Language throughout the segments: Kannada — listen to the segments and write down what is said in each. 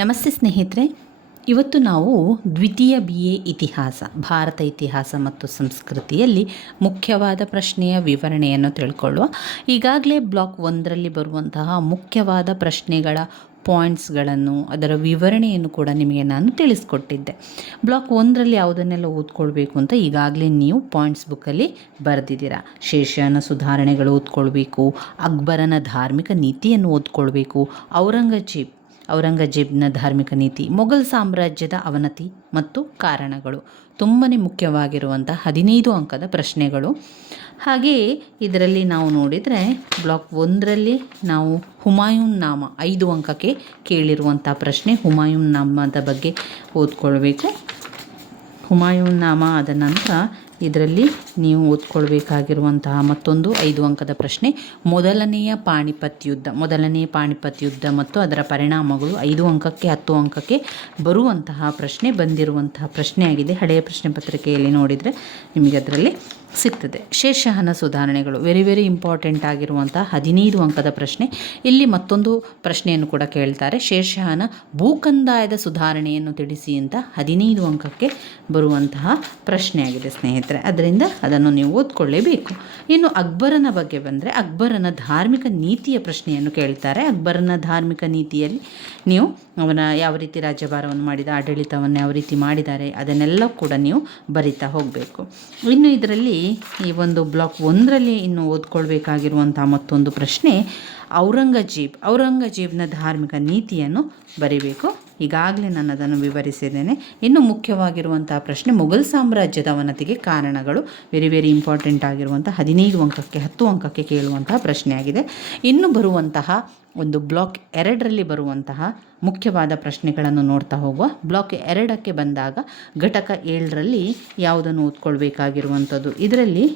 ನಮಸ್ತೆ ಸ್ನೇಹಿತರೆ, ಇವತ್ತು ನಾವು ದ್ವಿತೀಯ BA ಇತಿಹಾಸ, ಭಾರತ ಇತಿಹಾಸ ಮತ್ತು ಸಂಸ್ಕೃತಿಯಲ್ಲಿ ಮುಖ್ಯವಾದ ಪ್ರಶ್ನೆಯ ವಿವರಣೆಯನ್ನು ತಿಳ್ಕೊಳ್ಳುವ. ಈಗಾಗಲೇ ಬ್ಲಾಕ್ 1ರಲ್ಲಿ ಬರುವಂತಹ ಮುಖ್ಯವಾದ ಪ್ರಶ್ನೆಗಳ ಪಾಯಿಂಟ್ಸ್ಗಳನ್ನು, ಅದರ ವಿವರಣೆಯನ್ನು ಕೂಡ ನಿಮಗೆ ನಾನು ತಿಳಿಸ್ಕೊಟ್ಟಿದ್ದೆ. ಬ್ಲಾಕ್ 1ರಲ್ಲಿ ಯಾವುದನ್ನೆಲ್ಲ ಓದ್ಕೊಳ್ಬೇಕು ಅಂತ ಈಗಾಗಲೇ ನೀವು ಪಾಯಿಂಟ್ಸ್ ಬುಕ್ಕಲ್ಲಿ ಬರೆದಿದ್ದೀರಾ. ಶೇಷನ ಸುಧಾರಣೆಗಳು ಓದ್ಕೊಳ್ಬೇಕು, ಅಕ್ಬರನ ಧಾರ್ಮಿಕ ನೀತಿಯನ್ನು ಓದ್ಕೊಳ್ಬೇಕು, ಔರಂಗಜೇಬ್ನ ಧಾರ್ಮಿಕ ನೀತಿ, ಮೊಘಲ್ ಸಾಮ್ರಾಜ್ಯದ ಅವನತಿ ಮತ್ತು ಕಾರಣಗಳು, ತುಂಬಾ ಮುಖ್ಯವಾಗಿರುವಂಥ 15 ಅಂಕದ ಪ್ರಶ್ನೆಗಳು. ಹಾಗೆಯೇ ಇದರಲ್ಲಿ ನಾವು ನೋಡಿದರೆ ಬ್ಲಾಕ್ 1ರಲ್ಲಿ ನಾವು ಹುಮಾಯೂನ್ ನಾಮ 5 ಅಂಕಕ್ಕೆ ಕೇಳಿರುವಂಥ ಪ್ರಶ್ನೆ. ಹುಮಾಯೂನ್ ನಾಮದ ಬಗ್ಗೆ ಓದ್ಕೊಳ್ಬೇಕು. ಹುಮಾಯೂನ್ ನಾಮ ಆದ ನಂತರ ಇದರಲ್ಲಿ ನೀವು ಓದ್ಕೊಳ್ಬೇಕಾಗಿರುವಂತಹ ಮತ್ತೊಂದು 5 ಅಂಕದ ಪ್ರಶ್ನೆ, ಮೊದಲನೆಯ ಪಾಣಿಪತ್ ಯುದ್ಧ ಮತ್ತು ಅದರ ಪರಿಣಾಮಗಳು. 5 ಅಂಕಕ್ಕೆ 10 ಅಂಕಕ್ಕೆ ಬರುವಂತಹ ಪ್ರಶ್ನೆ, ಬಂದಿರುವಂತಹ ಪ್ರಶ್ನೆಯಾಗಿದೆ. ಹಳೆಯ ಪ್ರಶ್ನೆ ಪತ್ರಿಕೆಯಲ್ಲಿ ನೋಡಿದರೆ ನಿಮಗೆ ಅದರಲ್ಲಿ ಸಿಗ್ತದೆ. ಶೇರ್ಷಹನ ಸುಧಾರಣೆಗಳು ವೆರಿ ಇಂಪಾರ್ಟೆಂಟ್ ಆಗಿರುವಂಥ 15 ಅಂಕದ ಪ್ರಶ್ನೆ. ಇಲ್ಲಿ ಮತ್ತೊಂದು ಪ್ರಶ್ನೆಯನ್ನು ಕೂಡ ಕೇಳ್ತಾರೆ. ಶೇರ್ಷಹನ ಭೂಕಂದಾಯದ ಸುಧಾರಣೆಯನ್ನು ತಿಳಿಸಿ ಅಂತ 15 ಅಂಕಕ್ಕೆ ಬರುವಂತಹ ಪ್ರಶ್ನೆಯಾಗಿದೆ ಸ್ನೇಹಿತರೆ. ಅದರಿಂದ ಅದನ್ನು ನೀವು ಓದ್ಕೊಳ್ಳೇಬೇಕು. ಇನ್ನು ಅಕ್ಬರನ ಬಗ್ಗೆ ಬಂದರೆ, ಅಕ್ಬರನ ಧಾರ್ಮಿಕ ನೀತಿಯ ಪ್ರಶ್ನೆಯನ್ನು ಕೇಳ್ತಾರೆ. ಅಕ್ಬರನ ಧಾರ್ಮಿಕ ನೀತಿಯಲ್ಲಿ ನೀವು ಅವನ ಯಾವ ರೀತಿ ರಾಜ್ಯಭಾರವನ್ನು ಮಾಡಿದ, ಆಡಳಿತವನ್ನು ಯಾವ ರೀತಿ ಮಾಡಿದ್ದಾರೆ, ಅದನ್ನೆಲ್ಲ ಕೂಡ ನೀವು ಬರಿತಾ ಹೋಗಬೇಕು. ಇನ್ನು ಇದರಲ್ಲಿ ಈ ಒಂದು ಬ್ಲಾಕ್ 1ರಲ್ಲಿ ಇನ್ನು ಓದ್ಕೊಳ್ಬೇಕಾಗಿರುವಂಥ ಮತ್ತೊಂದು ಪ್ರಶ್ನೆ, ಔರಂಗಜೇಬ್ನ ಧಾರ್ಮಿಕ ನೀತಿಯನ್ನು ಬರಿಬೇಕು. ಈಗಾಗಲೇ ನಾನು ಅದನ್ನು ವಿವರಿಸಿದ್ದೇನೆ. ಇನ್ನು ಮುಖ್ಯವಾಗಿರುವಂಥ ಪ್ರಶ್ನೆ, ಮೊಘಲ್ ಸಾಮ್ರಾಜ್ಯದ ಅವನತಿಗೆ ಕಾರಣಗಳು. ವೆರಿ ಇಂಪಾರ್ಟೆಂಟ್ ಆಗಿರುವಂಥ 15 ಅಂಕಕ್ಕೆ 10 ಅಂಕಕ್ಕೆ ಕೇಳುವಂತಹ ಪ್ರಶ್ನೆಯಾಗಿದೆ. ಇನ್ನು ಬರುವಂತಹ ಒಂದು ಬ್ಲಾಕ್ 2ರಲ್ಲಿ ಬರುವಂತಹ ಮುಖ್ಯವಾದ ಪ್ರಶ್ನೆಗಳನ್ನು ನೋಡ್ತಾ ಹೋಗುವ. ಬ್ಲಾಕ್ 2ಕ್ಕೆ ಬಂದಾಗ ಘಟಕ 7ರಲ್ಲಿ ಯಾವುದನ್ನು ಓದ್ಕೊಳ್ಬೇಕಾಗಿರುವಂಥದ್ದು, ಇದರಲ್ಲಿ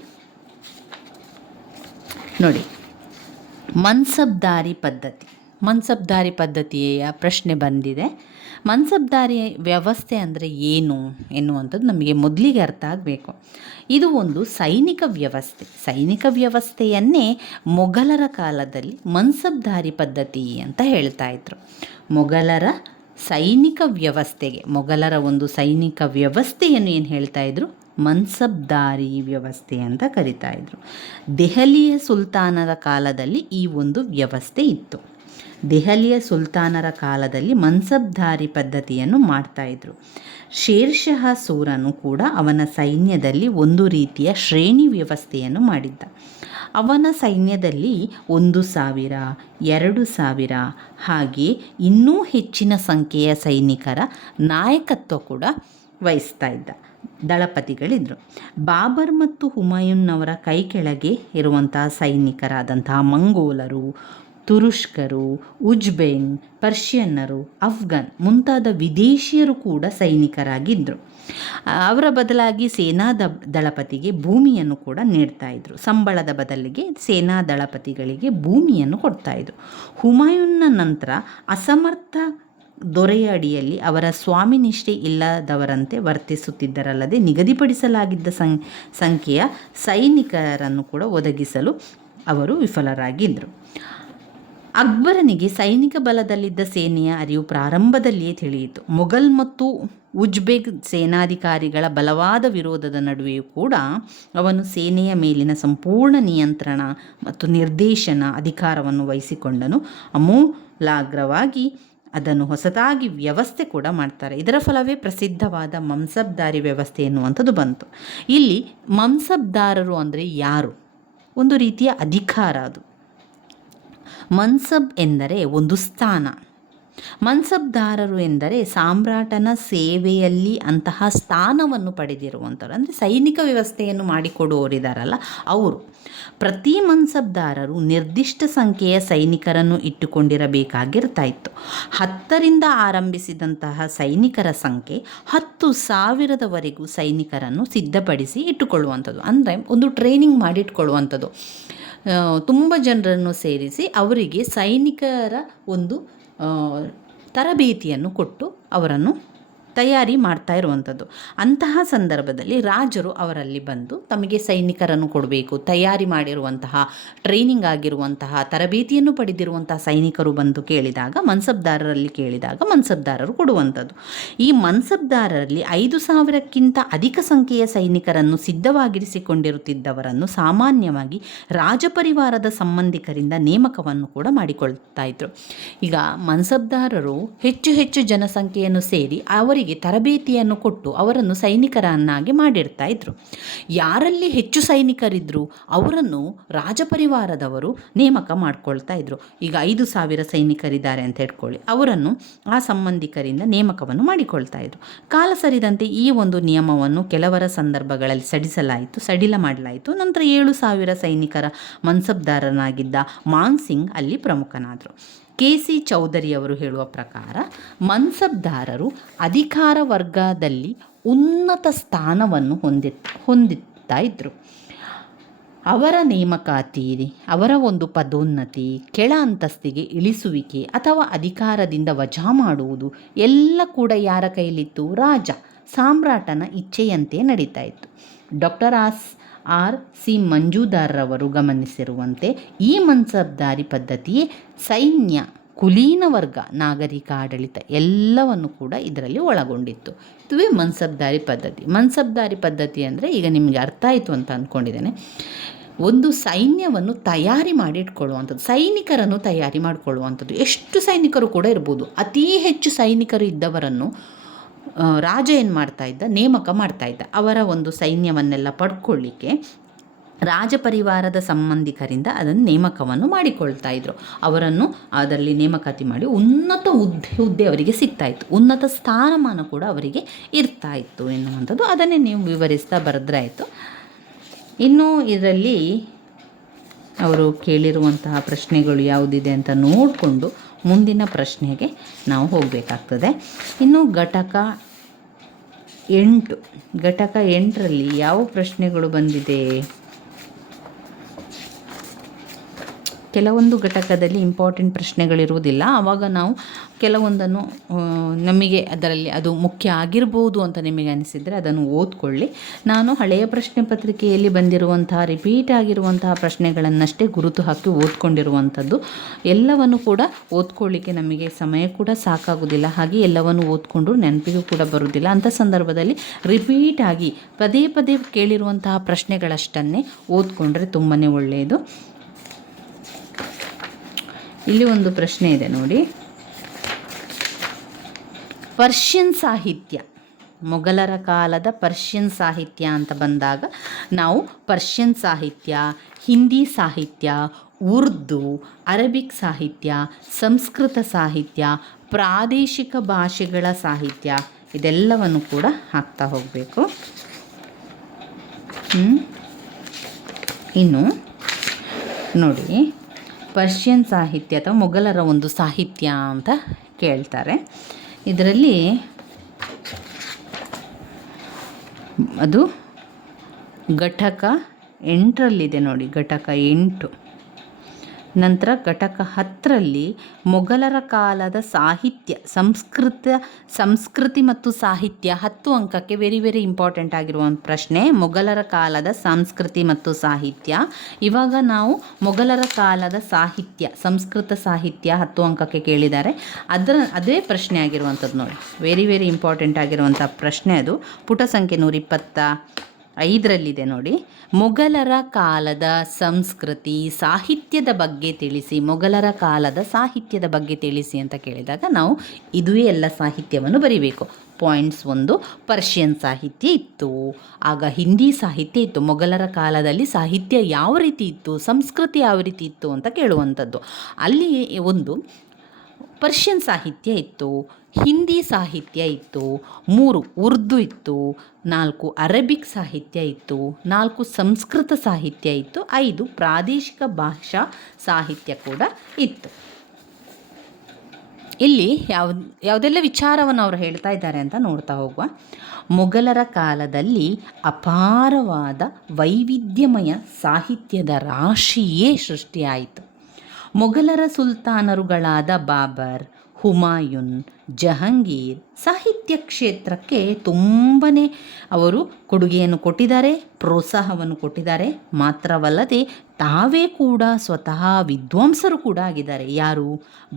ನೋಡಿ, ಮನ್ಸಬ್ದಾರಿ ಪದ್ಧತಿಯ ಪ್ರಶ್ನೆ ಬಂದಿದೆ. ಮನ್ಸಬ್ದಾರಿ ವ್ಯವಸ್ಥೆ ಅಂದರೆ ಏನು ಎನ್ನುವಂಥದ್ದು ನಮಗೆ ಮೊದಲಿಗೆ ಅರ್ಥ ಆಗಬೇಕು. ಇದು ಒಂದು ಸೈನಿಕ ವ್ಯವಸ್ಥೆಯನ್ನೇ ಮೊಘಲರ ಕಾಲದಲ್ಲಿ ಮನ್ಸಬ್ದಾರಿ ಪದ್ಧತಿ ಅಂತ ಹೇಳ್ತಾ ಇದ್ರು. ಮೊಘಲರ ಒಂದು ಸೈನಿಕ ವ್ಯವಸ್ಥೆಯನ್ನು ಏನು ಹೇಳ್ತಾ ಇದ್ರು, ಮನ್ಸಬ್ದಾರಿ ವ್ಯವಸ್ಥೆ ಅಂತ ಕರಿತಾ ಇದ್ರು. ದೆಹಲಿಯ ಸುಲ್ತಾನರ ಕಾಲದಲ್ಲಿ ಈ ಒಂದು ವ್ಯವಸ್ಥೆ ಇತ್ತು. ದೆಹಲಿಯ ಸುಲ್ತಾನರ ಕಾಲದಲ್ಲಿ ಮನ್ಸಬ್ದಾರಿ ಪದ್ಧತಿಯನ್ನು ಮಾಡ್ತಾಯಿದ್ರು. ಶೇರ್ಷಹ ಸೂರನು ಕೂಡ ಅವನ ಸೈನ್ಯದಲ್ಲಿ ಒಂದು ರೀತಿಯ ಶ್ರೇಣಿ ವ್ಯವಸ್ಥೆಯನ್ನು ಮಾಡಿದ್ದ. ಅವನ ಸೈನ್ಯದಲ್ಲಿ 1,000, 2,000 ಹಾಗೆ ಇನ್ನೂ ಹೆಚ್ಚಿನ ಸಂಖ್ಯೆಯ ಸೈನಿಕರ ನಾಯಕತ್ವ ಕೂಡ ವಹಿಸ್ತಾ ಇದ್ದ ದಳಪತಿಗಳಿದ್ದರು. ಬಾಬರ್ ಮತ್ತು ಹುಮಾಯೂನ್ನವರ ಕೈ ಕೆಳಗೆ ಇರುವಂತಹ ಸೈನಿಕರಾದಂತಹ ಮಂಗೋಲರು, ತುರುಷ್ಕರು, ಉಜ್ಬೆನ್, ಪರ್ಷಿಯನ್ನರು, ಅಫ್ಘನ್ ಮುಂತಾದ ವಿದೇಶಿಯರು ಕೂಡ ಸೈನಿಕರಾಗಿದ್ದರು. ಅವರ ಬದಲಾಗಿ ಸೇನಾ ದಳಪತಿಗೆ ಭೂಮಿಯನ್ನು ಕೂಡ ನೀಡ್ತಾಯಿದ್ರು. ಸಂಬಳದ ಬದಲಿಗೆ ಸೇನಾ ದಳಪತಿಗಳಿಗೆ ಭೂಮಿಯನ್ನು ಕೊಡ್ತಾಯಿದ್ರು. ಹುಮಾಯೂನ್ನ ನಂತರ ಅಸಮರ್ಥ ದೊರೆಯ ಅಡಿಯಲ್ಲಿ ಅವರ ಸ್ವಾಮಿ ನಿಷ್ಠೆ ಇಲ್ಲದವರಂತೆ ವರ್ತಿಸುತ್ತಿದ್ದರಲ್ಲದೆ ನಿಗದಿಪಡಿಸಲಾಗಿದ್ದ ಸಂಖ್ಯೆಯ ಸೈನಿಕರನ್ನು ಕೂಡ ಒದಗಿಸಲು ಅವರು ವಿಫಲರಾಗಿದ್ದರು. ಅಕ್ಬರನಿಗೆ ಸೈನಿಕ ಬಲದಲ್ಲಿದ್ದ ಸೇನೆಯ ಅರಿವು ಪ್ರಾರಂಭದಲ್ಲಿಯೇ ತಿಳಿಯಿತು. ಮೊಘಲ್ ಮತ್ತು ಉಜ್ಬೆಕ್ ಸೇನಾಧಿಕಾರಿಗಳ ಬಲವಾದ ವಿರೋಧದ ನಡುವೆಯೂ ಕೂಡ ಅವನು ಸೇನೆಯ ಮೇಲಿನ ಸಂಪೂರ್ಣ ನಿಯಂತ್ರಣ ಮತ್ತು ನಿರ್ದೇಶನ ಅಧಿಕಾರವನ್ನು ವಹಿಸಿಕೊಂಡನು. ಅಮೂಲಾಗ್ರವಾಗಿ ಅದನ್ನು ಹೊಸದಾಗಿ ವ್ಯವಸ್ಥೆ ಕೂಡ ಮಾಡ್ತಾರೆ. ಇದರ ಫಲವೇ ಪ್ರಸಿದ್ಧವಾದ ಮನ್ಸಬ್ದಾರಿ ವ್ಯವಸ್ಥೆ ಎನ್ನುವಂಥದ್ದು ಬಂತು. ಇಲ್ಲಿ ಮನ್ಸಬ್ದಾರರು ಅಂದರೆ ಯಾರು? ಒಂದು ರೀತಿಯ ಅಧಿಕಾರ ಅದು. ಮನ್ಸಬ್ ಎಂದರೆ ಒಂದು ಸ್ಥಾನ. ಮನ್ಸಬ್ದಾರರು ಎಂದರೆ ಸಾಮ್ರಾಟನ ಸೇವೆಯಲ್ಲಿ ಅಂತಹ ಸ್ಥಾನವನ್ನು ಪಡೆದಿರುವಂಥವ್ರು, ಅಂದರೆ ಸೈನಿಕ ವ್ಯವಸ್ಥೆಯನ್ನು ಮಾಡಿಕೊಡುವವರಿದ್ದಾರಲ್ಲ ಅವರು. ಪ್ರತಿ ಮನ್ಸಬ್ದಾರರು ನಿರ್ದಿಷ್ಟ ಸಂಖ್ಯೆಯ ಸೈನಿಕರನ್ನು ಇಟ್ಟುಕೊಂಡಿರಬೇಕಾಗಿರ್ತಾ ಇತ್ತು. 10ರಿಂದ ಆರಂಭಿಸಿದಂತಹ ಸೈನಿಕರ ಸಂಖ್ಯೆ 10,000ವರೆಗೂ ಸೈನಿಕರನ್ನು ಸಿದ್ಧಪಡಿಸಿ ಇಟ್ಟುಕೊಳ್ಳುವಂಥದ್ದು, ಅಂದರೆ ಒಂದು ಟ್ರೈನಿಂಗ್ ಮಾಡಿಟ್ಕೊಳ್ಳುವಂಥದ್ದು. ತುಂಬ ಜನರನ್ನು ಸೇರಿಸಿ ಅವರಿಗೆ ಸೈನಿಕರ ಒಂದು ತರಬೇತಿಯನ್ನು ಕೊಟ್ಟು ಅವರನ್ನು ತಯಾರಿ ಮಾಡ್ತಾ ಇರುವಂಥದ್ದು. ಅಂತಹ ಸಂದರ್ಭದಲ್ಲಿ ರಾಜರು ಅವರಲ್ಲಿ ಬಂದು ತಮಗೆ ಸೈನಿಕರನ್ನು ಕೊಡಬೇಕು, ತಯಾರಿ ಮಾಡಿರುವಂತಹ, ಟ್ರೈನಿಂಗ್ ಆಗಿರುವಂತಹ, ತರಬೇತಿಯನ್ನು ಪಡೆದಿರುವಂತಹ ಸೈನಿಕರು ಬಂದು ಕೇಳಿದಾಗ, ಮನ್ಸಬ್ದಾರರಲ್ಲಿ ಕೇಳಿದಾಗ ಮನ್ಸಬ್ದಾರರು ಕೊಡುವಂಥದ್ದು. ಈ ಮನ್ಸಬ್ದಾರರಲ್ಲಿ 5,000ಕ್ಕಿಂತ ಅಧಿಕ ಸಂಖ್ಯೆಯ ಸೈನಿಕರನ್ನು ಸಿದ್ಧವಾಗಿರಿಸಿಕೊಂಡಿರುತ್ತಿದ್ದವರನ್ನು ಸಾಮಾನ್ಯವಾಗಿ ರಾಜಪರಿವಾರದ ಸಂಬಂಧಿಕರಿಂದ ನೇಮಕವನ್ನು ಕೂಡ ಮಾಡಿಕೊಳ್ತಾ ಇದ್ರು. ಈಗ ಮನ್ಸಬ್ದಾರರು ಹೆಚ್ಚು ಹೆಚ್ಚು ಜನಸಂಖ್ಯೆಯನ್ನು ಸೇರಿ ಅವರಿಗೆ ತರಬೇತಿಯನ್ನು ಕೊಟ್ಟು ಅವರನ್ನು ಸೈನಿಕರನ್ನಾಗಿ ಮಾಡಿರ್ತಾ ಇದ್ರು. ಯಾರಲ್ಲಿ ಹೆಚ್ಚು ಸೈನಿಕರಿದ್ದರು ಅವರನ್ನು ರಾಜಪರಿವಾರದವರು ನೇಮಕ ಮಾಡ್ಕೊಳ್ತಾ ಇದ್ರು. ಈಗ 5,000 ಸೈನಿಕರಿದ್ದಾರೆ ಅಂತ ಹೇಳ್ಕೊಳ್ಳಿ, ಅವರನ್ನು ಆ ಸಂಬಂಧಿಕರಿಂದ ನೇಮಕವನ್ನು ಮಾಡಿಕೊಳ್ತಾ ಇದ್ರು. ಕಾಲ ಸರಿದಂತೆ ಈ ಒಂದು ನಿಯಮವನ್ನು ಕೆಲವರ ಸಂದರ್ಭಗಳಲ್ಲಿ ಸಡಿಲ ಮಾಡಲಾಯಿತು. ನಂತರ 7,000 ಸೈನಿಕರ ಮನ್ಸಬ್ದಾರನಾಗಿದ್ದ ಮಾನ್ ಸಿಂಗ್ ಅಲ್ಲಿ ಪ್ರಮುಖನಾದರು. ಕೆ.ಸಿ. ಚೌಧರಿಯವರು ಹೇಳುವ ಪ್ರಕಾರ ಮನ್ಸಬ್ದಾರರು ಅಧಿಕಾರ ವರ್ಗದಲ್ಲಿ ಉನ್ನತ ಸ್ಥಾನವನ್ನು ಹೊಂದುತ್ತಾ ಇದ್ದರು. ಅವರ ನೇಮಕಾತಿ, ಅವರ ಒಂದು ಪದೋನ್ನತಿ, ಕೆಳ ಅಂತಸ್ತಿಗೆ ಇಳಿಸುವಿಕೆ ಅಥವಾ ಅಧಿಕಾರದಿಂದ ವಜಾ ಮಾಡುವುದು ಎಲ್ಲ ಕೂಡ ಯಾರ ಕೈಲಿತ್ತು? ರಾಜ ಸಾಮ್ರಾಟನ ಇಚ್ಛೆಯಂತೆ ನಡೀತಾ ಇತ್ತು. Doctor R.C. ಮಂಜುದಾರ್ರವರು ಗಮನಿಸಿರುವಂತೆ ಈ ಮನ್ಸಬ್ದಾರಿ ಪದ್ಧತಿಯೇ ಸೈನ್ಯ, ಕುಲೀನ ವರ್ಗ, ನಾಗರಿಕ ಆಡಳಿತ ಎಲ್ಲವನ್ನು ಕೂಡ ಇದರಲ್ಲಿ ಒಳಗೊಂಡಿತ್ತು. ಇದುವೇ ಮನ್ಸಬ್ದಾರಿ ಪದ್ಧತಿ. ಮನ್ಸಬ್ದಾರಿ ಪದ್ಧತಿ ಅಂದರೆ ಈಗ ನಿಮಗೆ ಅರ್ಥ ಆಯಿತು ಅಂತ ಅಂದ್ಕೊಂಡಿದ್ದೇನೆ. ಒಂದು ಸೈನ್ಯವನ್ನು ತಯಾರಿ ಮಾಡಿಟ್ಕೊಳ್ಳುವಂಥದ್ದು, ಸೈನಿಕರನ್ನು ತಯಾರಿ ಮಾಡಿಕೊಳ್ಳುವಂಥದ್ದು. ಎಷ್ಟು ಸೈನಿಕರು ಕೂಡ ಇರ್ಬೋದು. ಅತೀ ಹೆಚ್ಚು ಸೈನಿಕರು ಇದ್ದವರನ್ನು ರಾಜ ಏನು ಮಾಡ್ತಾ ಇದ್ದ? ನೇಮಕ ಮಾಡ್ತಾ ಇದ್ದ. ಅವರ ಒಂದು ಸೈನ್ಯವನ್ನೆಲ್ಲ ಪಡ್ಕೊಳ್ಳಿಕ್ಕೆ ರಾಜಪರಿವಾರದ ಸಂಬಂಧಿಕರಿಂದ ಅದನ್ನು ನೇಮಕವನ್ನು ಮಾಡಿಕೊಳ್ತಾ ಇದ್ರು. ಅವರನ್ನು ಅದರಲ್ಲಿ ನೇಮಕಾತಿ ಮಾಡಿ ಉನ್ನತ ಹುದ್ದೆ ಅವರಿಗೆ ಸಿಗ್ತಾಯಿತ್ತು, ಉನ್ನತ ಸ್ಥಾನಮಾನ ಕೂಡ ಅವರಿಗೆ ಇರ್ತಾ ಇತ್ತು ಎನ್ನುವಂಥದ್ದು. ಅದನ್ನೇ ನೀವು ವಿವರಿಸ್ತಾ ಬರೆದ್ರೆ ಆಯಿತು. ಇನ್ನು ಇದರಲ್ಲಿ ಅವರು ಕೇಳಿರುವಂತಹ ಪ್ರಶ್ನೆಗಳು ಯಾವುದಿದೆ ಅಂತ ನೋಡಿಕೊಂಡು ಮುಂದಿನ ಪ್ರಶ್ನೆಗೆ ನಾವು ಹೋಗಬೇಕಾಗ್ತದೆ. ಇನ್ನು ಘಟಕ 8ರಲ್ಲಿ ಯಾವ ಪ್ರಶ್ನೆಗಳು ಬಂದಿದೆ? ಕೆಲವೊಂದು ಘಟಕದಲ್ಲಿ ಇಂಪಾರ್ಟೆಂಟ್ ಪ್ರಶ್ನೆಗಳಿರುವುದಿಲ್ಲ. ಆವಾಗ ನಾವು ಕೆಲವೊಂದನ್ನು ನಮಗೆ ಅದರಲ್ಲಿ ಅದು ಮುಖ್ಯ ಆಗಿರ್ಬೋದು ಅಂತ ನಿಮಗೆ ಅನಿಸಿದರೆ ಅದನ್ನು ಓದ್ಕೊಳ್ಳಿ. ನಾನು ಹಳೆಯ ಪ್ರಶ್ನೆ ಪತ್ರಿಕೆಯಲ್ಲಿ ಬಂದಿರುವಂತಹ ರಿಪೀಟ್ ಆಗಿರುವಂತಹ ಪ್ರಶ್ನೆಗಳನ್ನಷ್ಟೇ ಗುರುತು ಹಾಕಿ ಓದ್ಕೊಂಡಿರುವಂಥದ್ದು. ಎಲ್ಲವನ್ನು ಕೂಡ ಓದ್ಕೊಳ್ಳಿಕ್ಕೆ ನಮಗೆ ಸಮಯ ಕೂಡ ಸಾಕಾಗೋದಿಲ್ಲ. ಹಾಗೆ ಎಲ್ಲವನ್ನು ಓದ್ಕೊಂಡ್ರು ನೆನಪಿಗೂ ಕೂಡ ಬರುವುದಿಲ್ಲ. ಅಂಥ ಸಂದರ್ಭದಲ್ಲಿ ರಿಪೀಟ್ ಆಗಿ ಪದೇ ಪದೇ ಕೇಳಿರುವಂತಹ ಪ್ರಶ್ನೆಗಳಷ್ಟನ್ನೇ ಓದ್ಕೊಂಡ್ರೆ ತುಂಬಾ ಒಳ್ಳೆಯದು. ಇಲ್ಲಿ ಒಂದು ಪ್ರಶ್ನೆ ಇದೆ ನೋಡಿ. ಪರ್ಷಿಯನ್ ಸಾಹಿತ್ಯ, ಮೊಘಲರ ಕಾಲದ ಪರ್ಷಿಯನ್ ಸಾಹಿತ್ಯ ಅಂತ ಬಂದಾಗ ನಾವು ಪರ್ಷಿಯನ್ ಸಾಹಿತ್ಯ, ಹಿಂದಿ ಸಾಹಿತ್ಯ, ಉರ್ದು, ಅರಬಿಕ್ ಸಾಹಿತ್ಯ, ಸಂಸ್ಕೃತ ಸಾಹಿತ್ಯ, ಪ್ರಾದೇಶಿಕ ಭಾಷೆಗಳ ಸಾಹಿತ್ಯ ಇದೆಲ್ಲವನ್ನು ಕೂಡ ಹಾಕ್ತಾ ಹೋಗಬೇಕು. ಇನ್ನು ನೋಡಿ, ಪರ್ಷಿಯನ್ ಸಾಹಿತ್ಯ ಅಥವಾ ಮೊಘಲರ ಒಂದು ಸಾಹಿತ್ಯ ಅಂತ ಕೇಳ್ತಾರೆ. ಇದರಲ್ಲಿ ಅದು ಘಟಕ 8ರಲ್ಲಿದೆ ನೋಡಿ, ಘಟಕ 8. ನಂತರ ಘಟಕ 10ರಲ್ಲಿ ಮೊಘಲರ ಕಾಲದ ಸಾಹಿತ್ಯ, ಸಂಸ್ಕೃತಿ ಮತ್ತು ಸಾಹಿತ್ಯ 10 ಅಂಕಕ್ಕೆ ವೆರಿ ಇಂಪಾರ್ಟೆಂಟ್ ಆಗಿರುವಂಥ ಪ್ರಶ್ನೆ. ಮೊಘಲರ ಕಾಲದ ಸಂಸ್ಕೃತಿ ಮತ್ತು ಸಾಹಿತ್ಯ. ಇವಾಗ ನಾವು ಮೊಘಲರ ಕಾಲದ ಸಾಹಿತ್ಯ, ಸಂಸ್ಕೃತ ಸಾಹಿತ್ಯ 10 ಅಂಕಕ್ಕೆ ಕೇಳಿದ್ದಾರೆ. ಅದೇ ಪ್ರಶ್ನೆ ಆಗಿರುವಂಥದ್ದು ನೋಡಿ, ವೆರಿ ಇಂಪಾರ್ಟೆಂಟ್ ಆಗಿರುವಂಥ ಪ್ರಶ್ನೆ. ಅದು ಪುಟ ಸಂಖ್ಯೆ 125ರಲ್ಲಿದೆ ನೋಡಿ. ಮೊಘಲರ ಕಾಲದ ಸಂಸ್ಕೃತಿ ಸಾಹಿತ್ಯದ ಬಗ್ಗೆ ತಿಳಿಸಿ, ಮೊಘಲರ ಕಾಲದ ಸಾಹಿತ್ಯದ ಬಗ್ಗೆ ತಿಳಿಸಿ ಅಂತ ಕೇಳಿದಾಗ ನಾವು ಇದುವೇ ಎಲ್ಲ ಸಾಹಿತ್ಯವನ್ನು ಬರಿಬೇಕು. ಪಾಯಿಂಟ್ಸ್ 1, ಪರ್ಷಿಯನ್ ಸಾಹಿತ್ಯ ಇತ್ತು, ಆಗ ಹಿಂದಿ ಸಾಹಿತ್ಯ ಇತ್ತು. ಮೊಘಲರ ಕಾಲದಲ್ಲಿ ಸಾಹಿತ್ಯ ಯಾವ ರೀತಿ ಇತ್ತು, ಸಂಸ್ಕೃತಿ ಯಾವ ರೀತಿ ಇತ್ತು ಅಂತ ಕೇಳುವಂಥದ್ದು. ಅಲ್ಲಿ 1 ಪರ್ಷಿಯನ್ ಸಾಹಿತ್ಯ ಇತ್ತು, ಹಿಂದಿ ಸಾಹಿತ್ಯ ಇತ್ತು, 3 ಉರ್ದು ಇತ್ತು, 4 ಅರಬಿಕ್ ಸಾಹಿತ್ಯ ಇತ್ತು, 4 ಸಂಸ್ಕೃತ ಸಾಹಿತ್ಯ ಇತ್ತು, 5 ಪ್ರಾದೇಶಿಕ ಭಾಷಾ ಸಾಹಿತ್ಯ ಕೂಡ ಇತ್ತು. ಇಲ್ಲಿ ಯಾವುದೆಲ್ಲ ವಿಚಾರವನ್ನು ಅವರು ಹೇಳ್ತಾ ಇದ್ದಾರೆ ಅಂತ ನೋಡ್ತಾ ಹೋಗುವ. ಮೊಘಲರ ಕಾಲದಲ್ಲಿ ಅಪಾರವಾದ ವೈವಿಧ್ಯಮಯ ಸಾಹಿತ್ಯದ ರಾಶಿಯೇ ಸೃಷ್ಟಿಯಾಯಿತು. ಮೊಘಲರ ಸುಲ್ತಾನರುಗಳಾದ ಬಾಬರ್, ಹುಮಾಯೂನ್, ಜಹಾಂಗೀರ್ ಸಾಹಿತ್ಯ ಕ್ಷೇತ್ರಕ್ಕೆ ತುಂಬನೇ ಅವರು ಕೊಡುಗೆಯನ್ನು ಕೊಟ್ಟಿದ್ದಾರೆ, ಪ್ರೋತ್ಸಾಹವನ್ನು ಕೊಟ್ಟಿದ್ದಾರೆ. ಮಾತ್ರವಲ್ಲದೆ ತಾವೇ ಕೂಡ ಸ್ವತಃ ವಿದ್ವಾಂಸರು ಕೂಡ ಆಗಿದ್ದಾರೆ. ಯಾರು?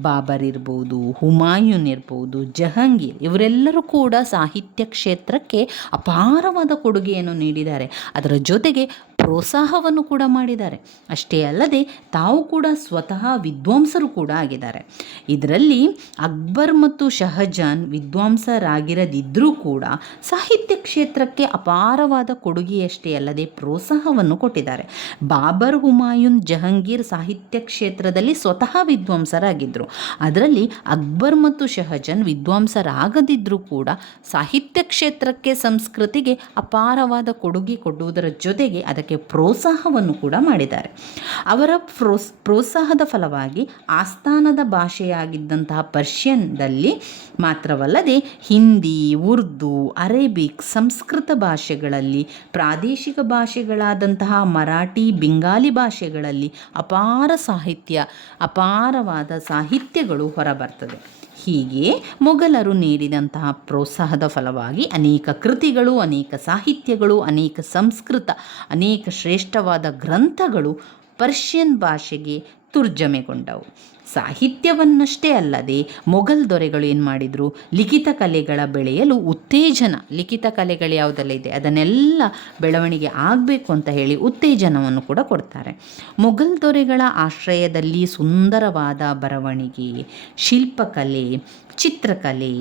ಬಾಬರ್ ಇರ್ಬೋದು, ಹುಮಾಯೂನ್ ಇರ್ಬೋದು, ಜಹಾಂಗೀರ್ ಇವರೆಲ್ಲರೂ ಕೂಡ ಸಾಹಿತ್ಯ ಕ್ಷೇತ್ರಕ್ಕೆ ಅಪಾರವಾದ ಕೊಡುಗೆಯನ್ನು ನೀಡಿದ್ದಾರೆ. ಅದರ ಜೊತೆಗೆ ಪ್ರೋತ್ಸಾಹವನ್ನು ಕೂಡ ಮಾಡಿದ್ದಾರೆ. ಅಷ್ಟೇ ಅಲ್ಲದೆ ತಾವು ಕೂಡ ಸ್ವತಃ ವಿದ್ವಾಂಸರು ಕೂಡ ಆಗಿದ್ದಾರೆ. ಇದರಲ್ಲಿ ಅಕ್ಬರ್ ಮತ್ತು ಶಹಜಾನ್ ವಿದ್ವಾಂಸರಾಗಿರದಿದ್ದರೂ ಕೂಡ ಸಾಹಿತ್ಯ ಕ್ಷೇತ್ರಕ್ಕೆ ಅಪಾರವಾದ ಕೊಡುಗೆಯಷ್ಟೇ ಅಲ್ಲದೆ ಪ್ರೋತ್ಸಾಹವನ್ನು ಕೊಟ್ಟಿದ್ದಾರೆ. ಬಾಬರ್, ಹುಮಾಯೂನ್, ಜಹಾಂಗೀರ್ ಸಾಹಿತ್ಯ ಕ್ಷೇತ್ರದಲ್ಲಿ ಸ್ವತಃ ವಿದ್ವಾಂಸರಾಗಿದ್ದರು. ಅದರಲ್ಲಿ ಅಕ್ಬರ್ ಮತ್ತು ಶಹಜಾನ್ ವಿದ್ವಾಂಸರಾಗದಿದ್ದರೂ ಕೂಡ ಸಾಹಿತ್ಯ ಕ್ಷೇತ್ರಕ್ಕೆ, ಸಂಸ್ಕೃತಿಗೆ ಅಪಾರವಾದ ಕೊಡುಗೆ ಕೊಡುವುದರ ಜೊತೆಗೆ ಅದಕ್ಕೆ ಪ್ರೋತ್ಸಾಹವನ್ನು ಕೂಡ ಮಾಡಿದ್ದಾರೆ. ಅವರ ಪ್ರೋತ್ಸಾಹದ ಫಲವಾಗಿ ಆಸ್ಥಾನದ ಭಾಷೆಯಾಗಿದ್ದಂತಹ ಪರ್ಷಿಯನ್ದಲ್ಲಿ ಮಾತ್ರವಲ್ಲದೆ ಹಿಂದಿ, ಉರ್ದು, ಅರೇಬಿಕ್, ಸಂಸ್ಕೃತ ಭಾಷೆಗಳಲ್ಲಿ, ಪ್ರಾದೇಶಿಕ ಭಾಷೆಗಳಾದಂತಹ ಮರಾಠಿ, ಬೆಂಗಾಲಿ ಭಾಷೆಗಳಲ್ಲಿ ಅಪಾರವಾದ ಸಾಹಿತ್ಯಗಳು ಹೊರಬರ್ತದೆ. ಹೀಗೆ ಮೊಘಲರು ನೀಡಿದಂತಹ ಪ್ರೋತ್ಸಾಹದ ಫಲವಾಗಿ ಅನೇಕ ಕೃತಿಗಳು, ಅನೇಕ ಸಾಹಿತ್ಯಗಳು, ಅನೇಕ ಸಂಸ್ಕೃತ, ಅನೇಕ ಶ್ರೇಷ್ಠವಾದ ಗ್ರಂಥಗಳು ಪರ್ಷಿಯನ್ ಭಾಷೆಗೆ ತರ್ಜಮೆಗೊಂಡವು. ಸಾಹಿತ್ಯವನ್ನಷ್ಟೇ ಅಲ್ಲದೆ ಮೊಘಲ್ ದೊರೆಗಳು ಏನು ಮಾಡಿದರು? ಲಿಖಿತ ಕಲೆಗಳ ಬೆಳೆಯಲು ಉತ್ತೇಜನ, ಲಿಖಿತ ಕಲೆಗಳು ಯಾವುದೆಲ್ಲ ಇದೆ ಅದನ್ನೆಲ್ಲ ಬೆಳವಣಿಗೆ ಆಗಬೇಕು ಅಂತ ಹೇಳಿ ಉತ್ತೇಜನವನ್ನು ಕೂಡ ಕೊಡ್ತಾರೆ. ಮೊಘಲ್ ದೊರೆಗಳ ಆಶ್ರಯದಲ್ಲಿ ಸುಂದರವಾದ ಬರವಣಿಗೆ, ಶಿಲ್ಪಕಲೆ, ಚಿತ್ರಕಲೆ,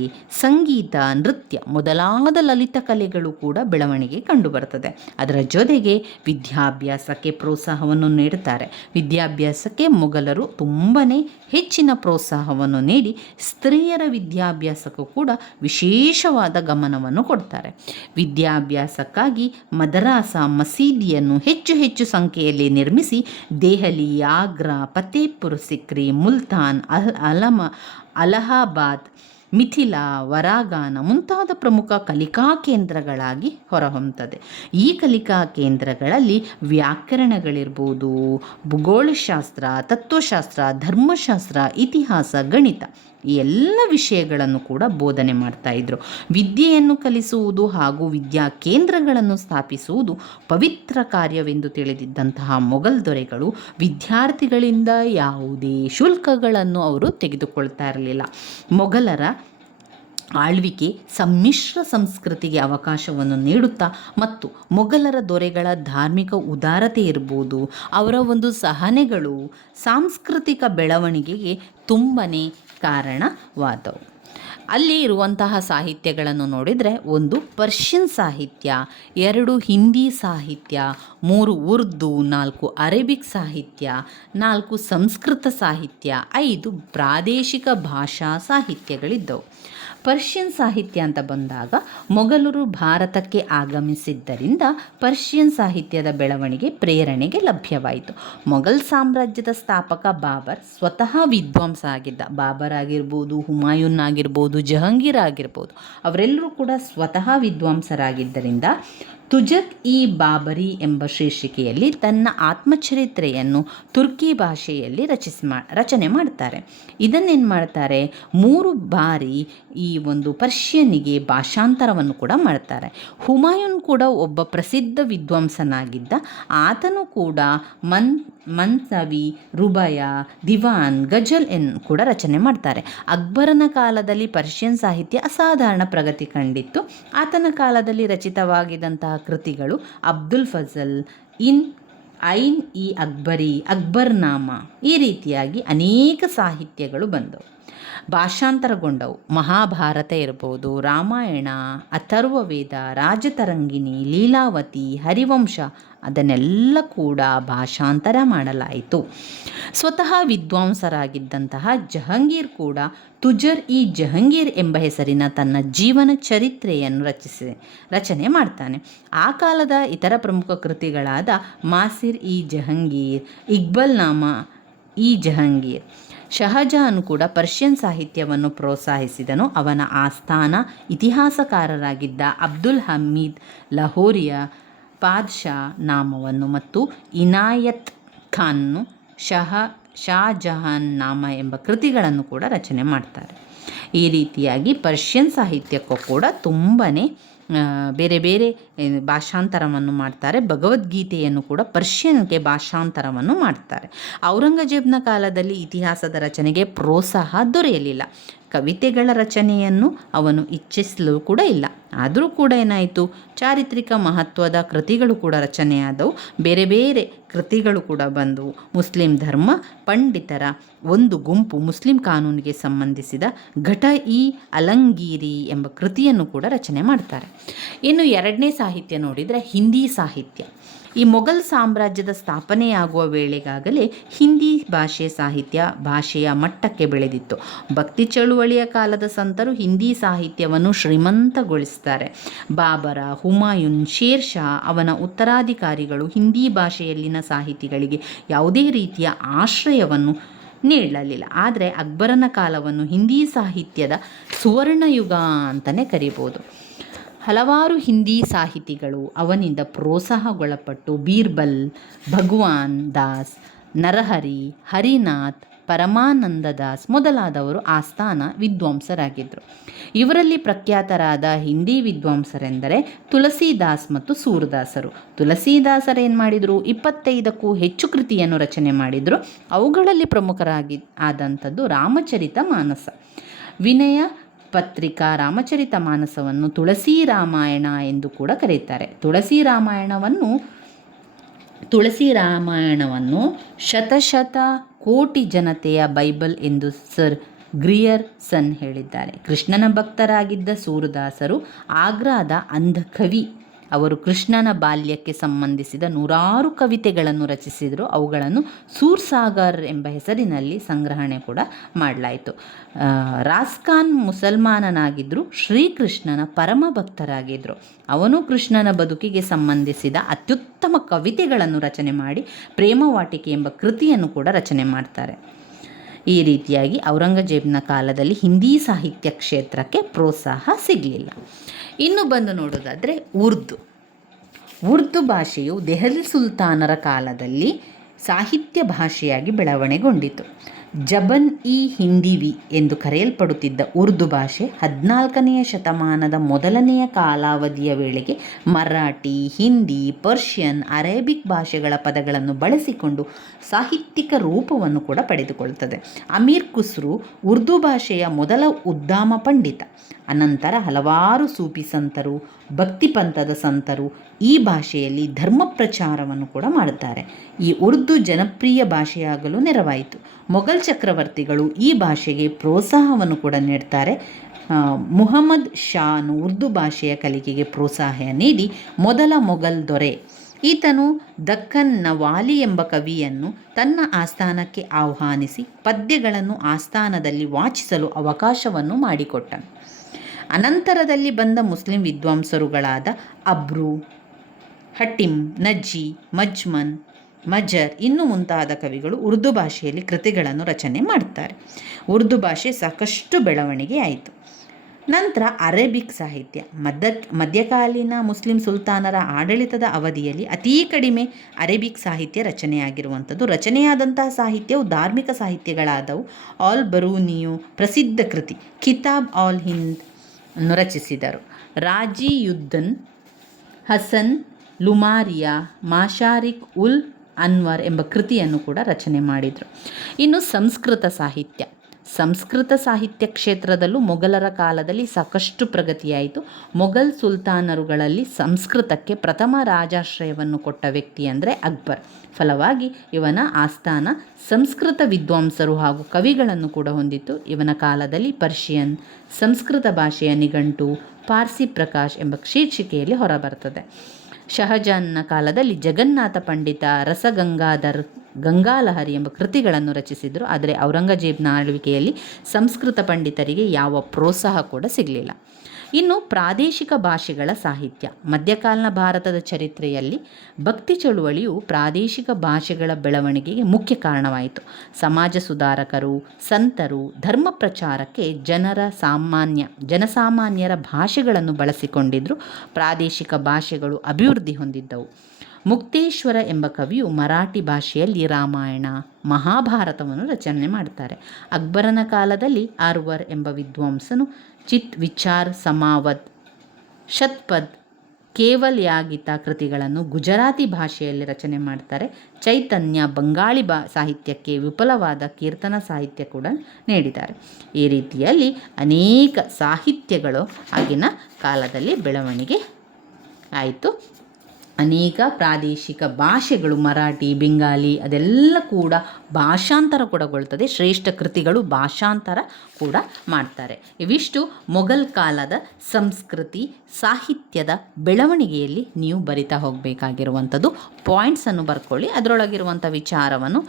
ಸಂಗೀತ, ನೃತ್ಯ ಮೊದಲಾದ ಲಲಿತ ಕಲೆಗಳು ಕೂಡ ಬೆಳವಣಿಗೆ ಕಂಡುಬರ್ತದೆ. ಅದರ ಜೊತೆಗೆ ವಿದ್ಯಾಭ್ಯಾಸಕ್ಕೆ ಪ್ರೋತ್ಸಾಹವನ್ನು ನೀಡುತ್ತಾರೆ. ವಿದ್ಯಾಭ್ಯಾಸಕ್ಕೆ ಮೊಘಲರು ತುಂಬನೇ ಹೆಚ್ಚಿನ ಪ್ರೋತ್ಸಾಹವನ್ನು ನೀಡಿ ಸ್ತ್ರೀಯರ ವಿದ್ಯಾಭ್ಯಾಸಕ್ಕೂ ಕೂಡ ವಿಶೇಷವಾದ ಗಮನವನ್ನು ಕೊಡ್ತಾರೆ. ವಿದ್ಯಾಭ್ಯಾಸಕ್ಕಾಗಿ ಮದರಾಸ ಮಸೀದಿಯನ್ನು ಹೆಚ್ಚು ಸಂಖ್ಯೆಯಲ್ಲಿ ನಿರ್ಮಿಸಿ ದೆಹಲಿ, ಆಗ್ರಾ, ಫತೇಪುರ್ ಸಿಕ್ರಿ, ಮುಲ್ತಾನ್, ಅಲಹಾಬಾದ್, ಮಿಥಿಲಾ, ವರಾಗಾನ ಮುಂತಾದ ಪ್ರಮುಖ ಕಲಿಕಾ ಕೇಂದ್ರಗಳಾಗಿ ಹೊರಹೊಮ್ಮುತ್ತದೆ. ಈ ಕಲಿಕಾ ಕೇಂದ್ರಗಳಲ್ಲಿ ವ್ಯಾಕರಣಗಳಿರ್ಬೋದು, ಭೂಗೋಳಶಾಸ್ತ್ರ, ತತ್ವಶಾಸ್ತ್ರ, ಧರ್ಮಶಾಸ್ತ್ರ, ಇತಿಹಾಸ, ಗಣಿತ ಈ ಎಲ್ಲ ವಿಷಯಗಳನ್ನು ಕೂಡ ಬೋಧನೆ ಮಾಡ್ತಾಯಿದ್ರು. ವಿದ್ಯೆಯನ್ನು ಕಲಿಸುವುದು ಹಾಗೂ ವಿದ್ಯಾ ಕೇಂದ್ರಗಳನ್ನು ಸ್ಥಾಪಿಸುವುದು ಪವಿತ್ರ ಕಾರ್ಯವೆಂದು ತಿಳಿದಿದ್ದಂತಹ ಮೊಘಲ್ ದೊರೆಗಳು ವಿದ್ಯಾರ್ಥಿಗಳಿಂದ ಯಾವುದೇ ಶುಲ್ಕಗಳನ್ನು ಅವರು ತೆಗೆದುಕೊಳ್ತಾ ಇರಲಿಲ್ಲ. ಮೊಘಲರ ಆಳ್ವಿಕೆ ಸಮ್ಮಿಶ್ರ ಸಂಸ್ಕೃತಿಗೆ ಅವಕಾಶವನ್ನು ನೀಡುತ್ತಾ ಮತ್ತು ಮೊಘಲರ ದೊರೆಗಳ ಧಾರ್ಮಿಕ ಉದಾರತೆ ಇರ್ಬೋದು, ಅವರ ಒಂದು ಸಹನೆಗಳು ಸಾಂಸ್ಕೃತಿಕ ಬೆಳವಣಿಗೆಗೆ ತುಂಬನೇ ಕಾರಣವಾದವು. ಅಲ್ಲಿ ಇರುವಂತಹ ಸಾಹಿತ್ಯಗಳನ್ನು ನೋಡಿದರೆ 1 ಪರ್ಷಿಯನ್ ಸಾಹಿತ್ಯ, 2 ಹಿಂದಿ ಸಾಹಿತ್ಯ, 3 ಉರ್ದು, 4 ಅರೇಬಿಕ್ ಸಾಹಿತ್ಯ, 4 ಸಂಸ್ಕೃತ ಸಾಹಿತ್ಯ, 5 ಪ್ರಾದೇಶಿಕ ಭಾಷಾ ಸಾಹಿತ್ಯಗಳಿದ್ದವು. ಪರ್ಷಿಯನ್ ಸಾಹಿತ್ಯ ಅಂತ ಬಂದಾಗ ಮೊಘಲರು ಭಾರತಕ್ಕೆ ಆಗಮಿಸಿದ್ದರಿಂದ ಪರ್ಷಿಯನ್ ಸಾಹಿತ್ಯದ ಬೆಳವಣಿಗೆ ಪ್ರೇರಣೆಗೆ ಲಭ್ಯವಾಯಿತು. ಮೊಘಲ್ ಸಾಮ್ರಾಜ್ಯದ ಸ್ಥಾಪಕ ಬಾಬರ್ ಸ್ವತಃ ವಿದ್ವಾಂಸ ಆಗಿದ್ದ. ಬಾಬರ್ ಆಗಿರ್ಬೋದು, ಹುಮಾಯೂನ್ ಆಗಿರ್ಬೋದು, ಜಹಾಂಗೀರ್ ಆಗಿರ್ಬೋದು, ಅವರೆಲ್ಲರೂ ಕೂಡ ಸ್ವತಃ ವಿದ್ವಾಂಸರಾಗಿದ್ದರಿಂದ ತುಜಕ್ ಇ ಬಾಬರಿ ಎಂಬ ಶೀರ್ಷಿಕೆಯಲ್ಲಿ ತನ್ನ ಆತ್ಮಚರಿತ್ರೆಯನ್ನು ತುರ್ಕಿ ಭಾಷೆಯಲ್ಲಿ ರಚನೆ ಮಾಡ್ತಾರೆ. ಇದನ್ನೇನು ಮಾಡ್ತಾರೆ? 3 ಬಾರಿ ಈ ಒಂದು ಪರ್ಷಿಯನ್ನಿಗೆ ಭಾಷಾಂತರವನ್ನು ಕೂಡ ಮಾಡ್ತಾರೆ. ಹುಮಾಯೂನ್ ಕೂಡ ಒಬ್ಬ ಪ್ರಸಿದ್ಧ ವಿದ್ವಾಂಸನಾಗಿದ್ದ. ಆತನು ಕೂಡ ಮನ್ಸವಿ, ರುಬಾಯ, ದಿವಾನ್, ಗಜಲ್ ಕೂಡ ರಚನೆ ಮಾಡ್ತಾರೆ. ಅಕ್ಬರನ ಕಾಲದಲ್ಲಿ ಪರ್ಷಿಯನ್ ಸಾಹಿತ್ಯ ಅಸಾಧಾರಣ ಪ್ರಗತಿ ಕಂಡಿತ್ತು. ಆತನ ಕಾಲದಲ್ಲಿ ರಚಿತವಾಗಿದ್ದಂತಹ ಕೃತಿಗಳು ಅಬ್ದುಲ್ ಫಜಲ್, ಐನ್ ಇ ಅಕ್ಬರಿ, ಅಕ್ಬರ್ನಾಮ ಈ ರೀತಿಯಾಗಿ ಅನೇಕ ಸಾಹಿತ್ಯಗಳು ಬಂದವು, ಭಾಷಾಂತರಗೊಂಡವು. ಮಹಾಭಾರತ ಇರ್ಬೋದು, ರಾಮಾಯಣ, ಅಥರ್ವವೇದ, ರಾಜತರಂಗಿಣಿ, ಲೀಲಾವತಿ, ಹರಿವಂಶ ಅದನ್ನೆಲ್ಲ ಕೂಡ ಭಾಷಾಂತರ ಮಾಡಲಾಯಿತು. ಸ್ವತಃ ವಿದ್ವಾಂಸರಾಗಿದ್ದಂತಹ ಜಹಾಂಗೀರ್ ಕೂಡ ತುಜರ್-ಇ-ಜಹಾಂಗೀರ್ ಎಂಬ ಹೆಸರಿನ ತನ್ನ ಜೀವನ ಚರಿತ್ರೆಯನ್ನು ರಚನೆ ಮಾಡ್ತಾನೆ. ಆ ಕಾಲದ ಇತರ ಪ್ರಮುಖ ಕೃತಿಗಳಾದ ಮಾಸಿರ್-ಇ-ಜಹಾಂಗೀರ್, ಇಕ್ಬಾಲ್ನಾಮಾ-ಇ-ಜಹಾಂಗೀರ್. ಶಹಜಾನ್ ಕೂಡ ಪರ್ಷಿಯನ್ ಸಾಹಿತ್ಯವನ್ನು ಪ್ರೋತ್ಸಾಹಿಸಿದನು. ಅವನ ಆಸ್ಥಾನ ಇತಿಹಾಸಕಾರರಾಗಿದ್ದ ಅಬ್ದುಲ್ ಹಮೀದ್ ಲಾಹೋರಿಯ ಪಾದ್ಶಾ ನಾಮವನ್ನು ಮತ್ತು ಇನಾಯತ್ ಖಾನ್ನು ಶಹಜಹಾನ್ ನಾಮ ಎಂಬ ಕೃತಿಗಳನ್ನು ಕೂಡ ರಚನೆ ಮಾಡ್ತಾರೆ. ಈ ರೀತಿಯಾಗಿ ಪರ್ಷಿಯನ್ ಸಾಹಿತ್ಯಕ್ಕೂ ಕೂಡ ತುಂಬಾ ಬೇರೆ ಬೇರೆ ಭಾಷಾಂತರವನ್ನು ಮಾಡ್ತಾರೆ. ಭಗವದ್ಗೀತೆಯನ್ನು ಕೂಡ ಪರ್ಷಿಯನ್ಗೆ ಭಾಷಾಂತರವನ್ನು ಮಾಡ್ತಾರೆ. ಔರಂಗಜೇಬನ ಕಾಲದಲ್ಲಿ ಇತಿಹಾಸದ ರಚನೆಗೆ ಪ್ರೋತ್ಸಾಹ ದೊರೆಯಲಿಲ್ಲ. ಕವಿತೆಗಳ ರಚನೆಯನ್ನು ಅವನು ಇಚ್ಛಿಸಲು ಕೂಡ ಇಲ್ಲ. ಆದರೂ ಕೂಡ ಏನಾಯಿತು, ಚಾರಿತ್ರಿಕ ಮಹತ್ವದ ಕೃತಿಗಳು ಕೂಡ ರಚನೆಯಾದವು. ಬೇರೆ ಬೇರೆ ಕೃತಿಗಳು ಕೂಡ ಬಂದವು. ಮುಸ್ಲಿಂ ಧರ್ಮ ಪಂಡಿತರ ಒಂದು ಗುಂಪು ಮುಸ್ಲಿಂ ಕಾನೂನಿಗೆ ಸಂಬಂಧಿಸಿದ ಘಟ-ಇ ಅಲಂಗೀರಿ ಎಂಬ ಕೃತಿಯನ್ನು ಕೂಡ ರಚನೆ ಮಾಡ್ತಾರೆ. ಇನ್ನು ಎರಡನೇ ಸಾಹಿತ್ಯ ನೋಡಿದರೆ ಹಿಂದಿ ಸಾಹಿತ್ಯ. ಈ ಮೊಘಲ್ ಸಾಮ್ರಾಜ್ಯದ ಸ್ಥಾಪನೆಯಾಗುವ ವೇಳೆಗಾಗಲೇ ಹಿಂದಿ ಭಾಷೆಯ ಮಟ್ಟಕ್ಕೆ ಬೆಳೆದಿತ್ತು. ಭಕ್ತಿ ಚಳುವಳಿಯ ಕಾಲದ ಸಂತರು ಹಿಂದಿ ಸಾಹಿತ್ಯವನ್ನು ಶ್ರೀಮಂತಗೊಳಿಸ್ತಾರೆ. ಬಾಬರ, ಹುಮಾಯೂನ್, ಶೇರ್ ಶಾ ಅವನ ಉತ್ತರಾಧಿಕಾರಿಗಳು ಹಿಂದಿ ಭಾಷೆಯಲ್ಲಿನ ಸಾಹಿತಿಗಳಿಗೆ ಯಾವುದೇ ರೀತಿಯ ಆಶ್ರಯವನ್ನು ನೀಡಲಿಲ್ಲ. ಆದರೆ ಅಕ್ಬರನ ಕಾಲವನ್ನು ಹಿಂದಿ ಸಾಹಿತ್ಯದ ಸುವರ್ಣಯುಗ ಅಂತಲೇ ಕರಿಬೋದು. ಹಲವಾರು ಹಿಂದಿ ಸಾಹಿತಿಗಳು ಅವನಿಂದ ಪ್ರೋತ್ಸಾಹಗೊಳಪಟ್ಟು ಬೀರ್ಬಲ್, ಭಗವಾನ್ ದಾಸ್, ನರಹರಿ, ಹರಿನಾಥ್, ಪರಮಾನಂದ ದಾಸ್ ಮೊದಲಾದವರು ಆಸ್ಥಾನ ವಿದ್ವಾಂಸರಾಗಿದ್ದರು. ಇವರಲ್ಲಿ ಪ್ರಖ್ಯಾತರಾದ ಹಿಂದಿ ವಿದ್ವಾಂಸರೆಂದರೆ ತುಳಸಿದಾಸ್ ಮತ್ತು ಸೂರದಾಸರು. ತುಳಸಿದಾಸರೇನು ಮಾಡಿದರು, 25ಕ್ಕೂ ಹೆಚ್ಚು ಕೃತಿಯನ್ನು ರಚನೆ ಮಾಡಿದರು. ಅವುಗಳಲ್ಲಿ ಪ್ರಮುಖರಾಗಿ ಆದಂಥದ್ದು ರಾಮಚರಿತ ಮಾನಸ, ವಿನಯ ಪತ್ರಿಕಾ ರಾಮಚರಿತ ಮಾನಸವನ್ನು ತುಳಸಿ ರಾಮಾಯಣ ಎಂದು ಕೂಡ ಕರೆಯುತ್ತಾರೆ. ತುಳಸಿ ರಾಮಾಯಣವನ್ನು ಶತಶತ ಕೋಟಿ ಜನತೆಯ ಬೈಬಲ್ ಎಂದು ಸರ್ ಗ್ರಿಯರ್ಸನ್ ಹೇಳಿದ್ದಾರೆ. ಕೃಷ್ಣನ ಭಕ್ತರಾಗಿದ್ದ ಸೂರದಾಸರು ಆಗ್ರಾದ ಅಂಧಕವಿ. ಅವರು ಕೃಷ್ಣನ ಬಾಲ್ಯಕ್ಕೆ ಸಂಬಂಧಿಸಿದ 100 ಕವಿತೆಗಳನ್ನು ರಚಿಸಿದರು. ಅವುಗಳನ್ನು ಸೂರ್ಸಾಗರ್ ಎಂಬ ಹೆಸರಿನಲ್ಲಿ ಸಂಗ್ರಹಣೆ ಕೂಡ ಮಾಡಲಾಯಿತು. ರಾಸ್ಖಾನ್ ಮುಸಲ್ಮಾನನಾಗಿದ್ದರು, ಶ್ರೀಕೃಷ್ಣನ ಪರಮ ಭಕ್ತರಾಗಿದ್ದರು. ಅವನು ಕೃಷ್ಣನ ಬದುಕಿಗೆ ಸಂಬಂಧಿಸಿದ ಅತ್ಯುತ್ತಮ ಕವಿತೆಗಳನ್ನು ರಚನೆ ಮಾಡಿ ಪ್ರೇಮವಾಟಿಕೆ ಎಂಬ ಕೃತಿಯನ್ನು ಕೂಡ ರಚನೆ ಮಾಡ್ತಾರೆ. ಈ ರೀತಿಯಾಗಿ ಔರಂಗಜೇಬನ ಕಾಲದಲ್ಲಿ ಹಿಂದಿ ಸಾಹಿತ್ಯ ಕ್ಷೇತ್ರಕ್ಕೆ ಪ್ರೋತ್ಸಾಹ ಸಿಗಲಿಲ್ಲ. ಇನ್ನು ಬಂದು ನೋಡೋದಾದರೆ ಉರ್ದು ಭಾಷೆಯು ದೆಹಲಿ ಸುಲ್ತಾನರ ಕಾಲದಲ್ಲಿ ಸಾಹಿತ್ಯ ಭಾಷೆಯಾಗಿ ಬೆಳವಣಿಗೊಂಡಿತು. ಜಬನ್-ಇ ಹಿಂದಿವಿ ಎಂದು ಕರೆಯಲ್ಪಡುತ್ತಿದ್ದ ಉರ್ದು ಭಾಷೆ 14ನೇ ಶತಮಾನದ ಮೊದಲನೆಯ ಕಾಲಾವಧಿಯ ವೇಳೆಗೆ ಮರಾಠಿ, ಹಿಂದಿ, ಪರ್ಷಿಯನ್, ಅರೇಬಿಕ್ ಭಾಷೆಗಳ ಪದಗಳನ್ನು ಬಳಸಿಕೊಂಡು ಸಾಹಿತ್ಯಿಕ ರೂಪವನ್ನು ಕೂಡ ಪಡೆದುಕೊಳ್ಳುತ್ತದೆ. ಅಮೀರ್ ಖುಸ್ರು ಉರ್ದು ಭಾಷೆಯ ಮೊದಲ ಉದ್ದಾಮ ಪಂಡಿತ. ಅನಂತರ ಹಲವಾರು ಸೂಫಿ ಸಂತರು, ಭಕ್ತಿಪಂಥದ ಸಂತರು ಈ ಭಾಷೆಯಲ್ಲಿ ಧರ್ಮ ಪ್ರಚಾರವನ್ನು ಕೂಡ ಮಾಡುತ್ತಾರೆ. ಈ ಉರ್ದು ಜನಪ್ರಿಯ ಭಾಷೆಯಾಗಲು ನೆರವಾಯಿತು. ಮೊಘಲ್ ಚಕ್ರವರ್ತಿಗಳು ಈ ಭಾಷೆಗೆ ಪ್ರೋತ್ಸಾಹವನ್ನು ಕೂಡ ನೀಡ್ತಾರೆ. ಮುಹಮ್ಮದ್ ಶಾನು ಉರ್ದು ಭಾಷೆಯ ಕಲಿಕೆಗೆ ಪ್ರೋತ್ಸಾಹ ನೀಡಿ ಮೊದಲ ಮೊಘಲ್ ದೊರೆ. ಈತನು ದಕ್ಕನ್ನ ವಾಲಿ ಎಂಬ ಕವಿಯನ್ನು ತನ್ನ ಆಸ್ಥಾನಕ್ಕೆ ಆಹ್ವಾನಿಸಿ ಪದ್ಯಗಳನ್ನು ಆಸ್ಥಾನದಲ್ಲಿ ವಾಚಿಸಲು ಅವಕಾಶವನ್ನು ಮಾಡಿಕೊಟ್ಟನು. ಅನಂತರದಲ್ಲಿ ಬಂದ ಮುಸ್ಲಿಂ ವಿದ್ವಾಂಸರುಗಳಾದ ಅಬ್ರು, ಹಟಿಮ್, ನಜ್ಜಿ, ಮಜ್ಮನ್, ಮಜರ್ ಇನ್ನೂ ಮುಂತಾದ ಕವಿಗಳು ಉರ್ದು ಭಾಷೆಯಲ್ಲಿ ಕೃತಿಗಳನ್ನು ರಚನೆ ಮಾಡ್ತಾರೆ. ಉರ್ದು ಭಾಷೆ ಸಾಕಷ್ಟು ಬೆಳವಣಿಗೆ ಆಯಿತು. ನಂತರ ಅರೇಬಿಕ್ ಸಾಹಿತ್ಯ. ಮಧ್ಯಕಾಲೀನ ಮುಸ್ಲಿಂ ಸುಲ್ತಾನರ ಆಡಳಿತದ ಅವಧಿಯಲ್ಲಿ ಅತೀ ಕಡಿಮೆ ಅರೇಬಿಕ್ ಸಾಹಿತ್ಯ ರಚನೆಯಾಗಿರುವಂಥದ್ದು. ರಚನೆಯಾದಂತಹ ಸಾಹಿತ್ಯವು ಧಾರ್ಮಿಕ ಸಾಹಿತ್ಯಗಳಾದವು. ಆಲ್ ಬರೂನಿಯು ಪ್ರಸಿದ್ಧ ಕೃತಿ ಕಿತಾಬ್ ಆಲ್ ಹಿಂದ್ ಅನ್ನು ರಚಿಸಿದರು. ರಾಜಿಯುದ್ದನ್ ಹಸನ್ ಲುಮಾರಿಯಾ ಮಾಶಾರಿಕ್ ಉಲ್ ಅನ್ವರ್ ಎಂಬ ಕೃತಿಯನ್ನು ಕೂಡ ರಚನೆ ಮಾಡಿದರು. ಇನ್ನು ಸಂಸ್ಕೃತ ಸಾಹಿತ್ಯ ಕ್ಷೇತ್ರದಲ್ಲೂ ಮೊಘಲರ ಕಾಲದಲ್ಲಿ ಸಾಕಷ್ಟು ಪ್ರಗತಿಯಾಯಿತು. ಮೊಘಲ್ ಸುಲ್ತಾನರುಗಳಲ್ಲಿ ಸಂಸ್ಕೃತಕ್ಕೆ ಪ್ರಥಮ ರಾಜಾಶ್ರಯವನ್ನು ಕೊಟ್ಟ ವ್ಯಕ್ತಿ ಅಂದರೆ ಅಕ್ಬರ್. ಫಲವಾಗಿ ಇವನ ಆಸ್ಥಾನ ಸಂಸ್ಕೃತ ವಿದ್ವಾಂಸರು ಹಾಗೂ ಕವಿಗಳನ್ನು ಕೂಡ ಹೊಂದಿತ್ತು. ಇವನ ಕಾಲದಲ್ಲಿ ಪರ್ಷಿಯನ್, ಸಂಸ್ಕೃತ ಭಾಷೆಯ ನಿಘಂಟು, ಪಾರ್ಸಿ ಪ್ರಕಾಶ್ ಎಂಬ ಶೀರ್ಷಿಕೆಯಲ್ಲಿ ಹೊರಬರ್ತದೆ. ಶಹಜಾನ್ನ ಕಾಲದಲ್ಲಿ ಜಗನ್ನಾಥ ಪಂಡಿತ, ರಸಗಂಗಾಧರ್, ಗಂಗಾಲಹರಿ ಎಂಬ ಕೃತಿಗಳನ್ನು ರಚಿಸಿದರು. ಆದರೆ ಔರಂಗಜೇಬನ ಆಳ್ವಿಕೆಯಲ್ಲಿ ಸಂಸ್ಕೃತ ಪಂಡಿತರಿಗೆ ಯಾವ ಪ್ರೋತ್ಸಾಹ ಕೂಡ ಸಿಗಲಿಲ್ಲ. ಇನ್ನು ಪ್ರಾದೇಶಿಕ ಭಾಷೆಗಳ ಸಾಹಿತ್ಯ. ಮಧ್ಯಕಾಲೀನ ಭಾರತದ ಚರಿತ್ರೆಯಲ್ಲಿ ಭಕ್ತಿ ಚಳುವಳಿಯು ಪ್ರಾದೇಶಿಕ ಭಾಷೆಗಳ ಬೆಳವಣಿಗೆಗೆ ಮುಖ್ಯ ಕಾರಣವಾಯಿತು. ಸಮಾಜ ಸುಧಾರಕರು, ಸಂತರು ಧರ್ಮ ಪ್ರಚಾರಕ್ಕೆ ಜನಸಾಮಾನ್ಯರ ಭಾಷೆಗಳನ್ನು ಬಳಸಿಕೊಂಡಿದ್ದರು. ಪ್ರಾದೇಶಿಕ ಭಾಷೆಗಳು ಅಭಿವೃದ್ಧಿ ಹೊಂದಿದ್ದವು. ಮುಕ್ತೇಶ್ವರ ಎಂಬ ಕವಿಯು ಮರಾಠಿ ಭಾಷೆಯಲ್ಲಿ ರಾಮಾಯಣ ಮಹಾಭಾರತವನ್ನು ರಚನೆ ಮಾಡ್ತಾರೆ. ಅಕ್ಬರನ ಕಾಲದಲ್ಲಿ ಆರ್ವರ್ ಎಂಬ ವಿದ್ವಾಂಸನು ಚಿತ್ ವಿಚಾರ್ ಸಮಾವತ್ ಶತ್ಪಥ್ ಕೇವಲ್ಯಾಗಿತ ಕೃತಿಗಳನ್ನು ಗುಜರಾತಿ ಭಾಷೆಯಲ್ಲಿ ರಚನೆ ಮಾಡ್ತಾರೆ. ಚೈತನ್ಯ ಬಂಗಾಳಿ ಸಾಹಿತ್ಯಕ್ಕೆ ವಿಪುಲವಾದ ಕೀರ್ತನ ಸಾಹಿತ್ಯ ಕೂಡ ನೀಡಿದ್ದಾರೆ. ಈ ರೀತಿಯಲ್ಲಿ ಅನೇಕ ಸಾಹಿತ್ಯಗಳು ಆಗಿನ ಕಾಲದಲ್ಲಿ ಬೆಳವಣಿಗೆ ಆಯಿತು. ಅನೇಕ ಪ್ರಾದೇಶಿಕ ಭಾಷೆಗಳು ಮರಾಠಿ, ಬೆಂಗಾಲಿ ಅದೆಲ್ಲ ಕೂಡ ಭಾಷಾಂತರಗೊಳ್ತದೆ. ಶ್ರೇಷ್ಠ ಕೃತಿಗಳು ಭಾಷಾಂತರ ಕೂಡ ಮಾಡ್ತಾರೆ. ಇವಿಷ್ಟು ಮೊಘಲ್ ಕಾಲದ ಸಂಸ್ಕೃತಿ ಸಾಹಿತ್ಯದ ಬೆಳವಣಿಗೆಯಲ್ಲಿ ನೀವು ಬರಿತಾ ಹೋಗಬೇಕಾಗಿರುವಂಥದ್ದು. ಪಾಯಿಂಟ್ಸನ್ನು ಬರ್ಕೊಳ್ಳಿ. ಅದರೊಳಗಿರುವಂಥ ವಿಚಾರವನ್ನು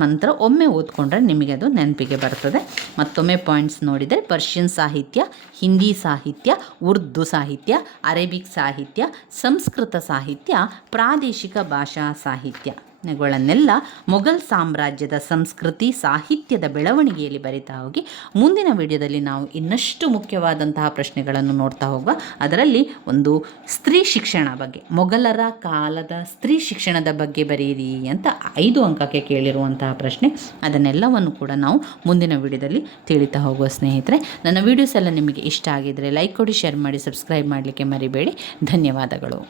ಮಂತ್ರ ಒಮ್ಮೆ ಓದ್ಕೊಂಡ್ರೆ ನಿಮಗೆ ಅದು ನೆನಪಿಗೆ ಬರ್ತದೆ. ಮತ್ತೊಮ್ಮೆ ಪಾಯಿಂಟ್ಸ್ ನೋಡಿದರೆ ಪರ್ಷಿಯನ್ ಸಾಹಿತ್ಯ, ಹಿಂದಿ ಸಾಹಿತ್ಯ, ಉರ್ದು ಸಾಹಿತ್ಯ, ಅರೇಬಿಕ್ ಸಾಹಿತ್ಯ, ಸಂಸ್ಕೃತ ಸಾಹಿತ್ಯ, ಪ್ರಾದೇಶಿಕ ಭಾಷಾ ಸಾಹಿತ್ಯಗಳನ್ನೆಲ್ಲ ಮೊಘಲ್ ಸಾಮ್ರಾಜ್ಯದ ಸಂಸ್ಕೃತಿ ಸಾಹಿತ್ಯದ ಬೆಳವಣಿಗೆಯಲ್ಲಿ ಬರಿತಾ ಹೋಗಿ ಮುಂದಿನ ವಿಡಿಯೋದಲ್ಲಿ ನಾವು ಇನ್ನಷ್ಟು ಮುಖ್ಯವಾದಂತಹ ಪ್ರಶ್ನೆಗಳನ್ನು ನೋಡ್ತಾ ಹೋಗುವ. ಅದರಲ್ಲಿ ಒಂದು ಸ್ತ್ರೀ ಶಿಕ್ಷಣ ಬಗ್ಗೆ, ಮೊಘಲರ ಕಾಲದ ಸ್ತ್ರೀ ಶಿಕ್ಷಣದ ಬಗ್ಗೆ ಬರೆಯಿರಿ ಅಂತ 5 ಅಂಕಕ್ಕೆ ಕೇಳಿರುವಂತಹ ಪ್ರಶ್ನೆ, ಅದನ್ನೆಲ್ಲವನ್ನು ಕೂಡ ನಾವು ಮುಂದಿನ ವಿಡಿಯೋದಲ್ಲಿ ತಿಳಿತಾ ಹೋಗುವ. ಸ್ನೇಹಿತರೆ, ನನ್ನ ವಿಡಿಯೋಸ್ ಎಲ್ಲ ನಿಮಗೆ ಇಷ್ಟ ಆಗಿದ್ದರೆ ಲೈಕ್ ಕೊಡಿ, ಶೇರ್ ಮಾಡಿ, ಸಬ್ಸ್ಕ್ರೈಬ್ ಮಾಡಲಿಕ್ಕೆ ಮರಿಬೇಡಿ. ಧನ್ಯವಾದಗಳು.